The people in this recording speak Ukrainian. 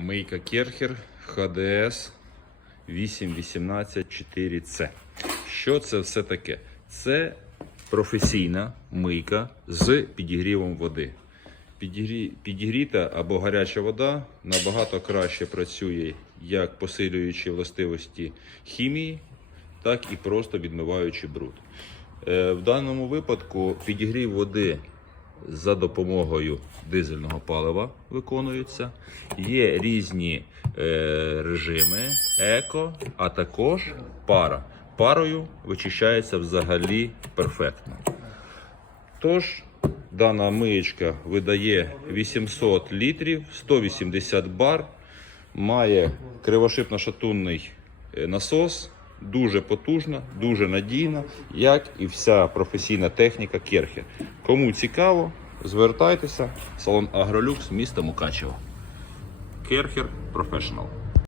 Мийка Керхер ХДС 8184C. Що це все таке? Це професійна мийка з підігрівом води. Підігрі... Підігріта або гаряча вода набагато краще працює як посилюючи властивості хімії, так і просто відмиваючи бруд. Е, В даному випадку підігрів води за допомогою дизельного палива виконується. Є різні е, режими еко, а також пара. Парою вичищається взагалі перфектно. Тож, дана миєчка видає 800 літрів, 180 бар, має кривошипно-шатунний е, насос, дуже потужна, дуже надійна, як і вся професійна техніка Керхер. Кому цікаво, звертайтеся. Салон Агролюкс, місто Мукачево. Керхер Professional.